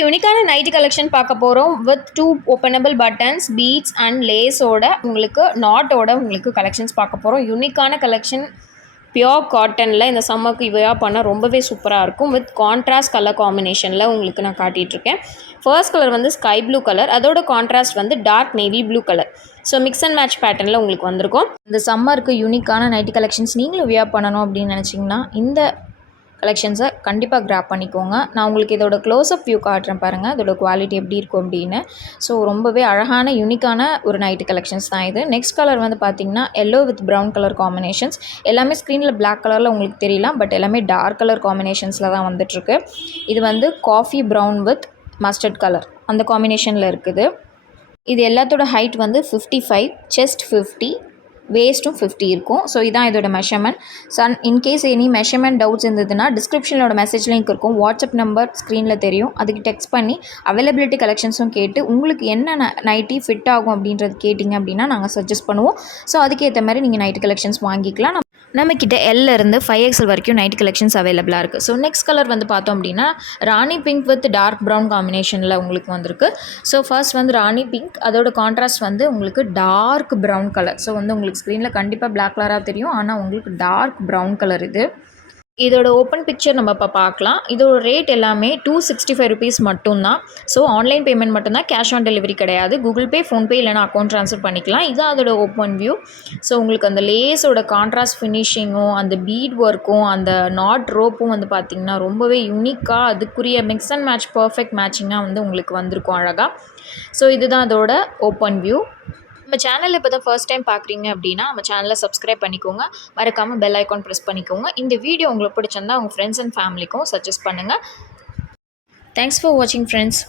யூனிக்கான nightie collection பார்க்க போகிறோம் with 2 openable buttons beads and லேஸோட உங்களுக்கு நாட்டோட உங்களுக்கு கலெக்ஷன்ஸ் பார்க்க போகிறோம். யூனிக்கான கலெக்ஷன் பியோர் காட்டனில் இந்த சம்மருக்கு இவையாக பண்ணால் ரொம்பவே சூப்பராக இருக்கும். வித் கான்ட்ராஸ்ட் கலர் காம்பினேஷனில் உங்களுக்கு நான் காட்டிகிட்ருக்கேன். ஃபர்ஸ்ட் கலர் வந்து ஸ்கை ப்ளூ கலர், அதோட கான்ட்ராஸ்ட் வந்து dark navy blue colour. So mix and match பேட்டர்னில் உங்களுக்கு வந்திருக்கும். இந்த சம்மருக்கு யூனிக்கான நைட்டி கலெக்ஷன்ஸ் நீங்களும் வியர் பண்ணணும் அப்படின்னு நினச்சிங்கன்னா இந்த கலெக்ஷன்ஸை கண்டிப்பாக கிராப் பண்ணிக்கோங்க. நான் உங்களுக்கு இதோட க்ளோஸ்அப் வியூ காட்டுறேன் பாருங்கள், இதோட குவாலிட்டி எப்படி இருக்கும் அப்படின்னு. ஸோ ரொம்பவே அழகான யூனிக்கான ஒரு நைட்டு கலெக்ஷன்ஸ் தான் இது. நெக்ஸ்ட் கலர் வந்து பார்த்திங்கன்னா yellow with brown colour combinations. எல்லாமே ஸ்க்ரீனில் பிளாக் கலரில் உங்களுக்கு தெரியலாம், பட் எல்லாமே டார்க் கலர் காம்பினேஷன்ஸில் தான் வந்துட்டுருக்கு. இது வந்து coffee brown with mustard colour அந்த காம்பினேஷனில் இருக்குது. இது எல்லாத்தோட ஹைட் வந்து 55, செஸ்ட் 50, வேஸ்ட்டும் 50 இருக்கும். ஸோ இதான் இதோட measurement. In case any measurement doubts இருந்ததுன்னா டிஸ்கிரிப்ஷனோட மெசேஜ் லிங்க் இருக்கும், வாட்ஸ்அப் நம்பர் ஸ்க்ரீனில் தெரியும், அதுக்கு டெக்ஸ்ட் பண்ணி அவைலபிலிட்டி கலெக்ஷன்ஸும் கேட்டு உங்களுக்கு என்ன நைட்டி ஃபிட் ஆகும் அப்படின்றது கேட்டிங்க அப்படின்னா நாங்கள் சஜஸ்ட் பண்ணுவோம். ஸோ அதுக்கேற்ற மாதிரி நீங்கள் நைட்டு கலெக்ஷன்ஸ் வாங்கிக்கலாம். நம்மக்கிட்ட L-இருந்து 5XL வரைக்கும் நைட் கலெக்ஷன்ஸ் அவைலபிளாக இருக்குது. ஸோ நெக்ஸ்ட் கலர் வந்து பார்த்தோம் அப்படின்னா ராணி பிங்க் வித் டார்க் ப்ரௌன் காம்பினேஷனில் உங்களுக்கு வந்திருக்கு. ஸோ ஃபர்ஸ்ட் வந்து ராணி பிங்க், அதோட கான்ட்ராஸ்ட் வந்து உங்களுக்கு டார்க் ப்ரௌன் கலர். ஸோ வந்து உங்களுக்கு ஸ்க்ரீனில் கண்டிப்பாக பிளாக் கலராக தெரியும், ஆனால் உங்களுக்கு டார்க் ப்ரௌன் கலர் இது. இதோட ஓப்பன் பிக்சர் நம்ம இப்போ பார்க்கலாம். இதோட ரேட் எல்லாமே 265 ருபீஸ் மட்டும்தான். ஸோ ஆன்லைன் பேமெண்ட் மட்டும்தான், கேஷ் ஆன் டெலிவரி கிடையாது. கூகுள் பே, ஃபோன்பே இல்லைனா அக்கௌண்ட் ட்ரான்ஸ்ஃபர் பண்ணிக்கலாம். இதுதான் அதோட ஓப்பன் வியூ. ஸோ உங்களுக்கு அந்த லேஸோட கான்ட்ராஸ்ட் ஃபினிஷிங்கும் அந்த பீட் ஒர்க்கும் அந்த நாட் ரோப்பும் வந்து பார்த்திங்கன்னா ரொம்பவே யூனிக்காக அதுக்குரிய மிக்ஸ் அண்ட் மேட்ச் பர்ஃபெக்ட் மேட்சிங்காக வந்து உங்களுக்கு வந்திருக்கும் அழகாக. ஸோ இதுதான் அதோட ஓப்பன் வியூ. நம்ம சேனலில் இப்போ தான் ஃபர்ஸ்ட் டைம் பார்க்குறீங்க அப்படின்னா நம்ம சேனலை சப்ஸ்கிரைப் பண்ணிக்கோங்க, மறக்காமல் பெல் ஐக்கான் ப்ரெஸ் பண்ணிக்கோங்க. இந்த வீடியோ உங்களுக்கு பிடிச்சிருந்தா உங்கள் ஃப்ரெண்ட்ஸ் அண்ட் ஃபேமிலிக்கும் சஜஸ்ட் பண்ணுங்கள். தேங்க்ஸ் ஃபார் வாட்சிங் ஃப்ரெண்ட்ஸ்.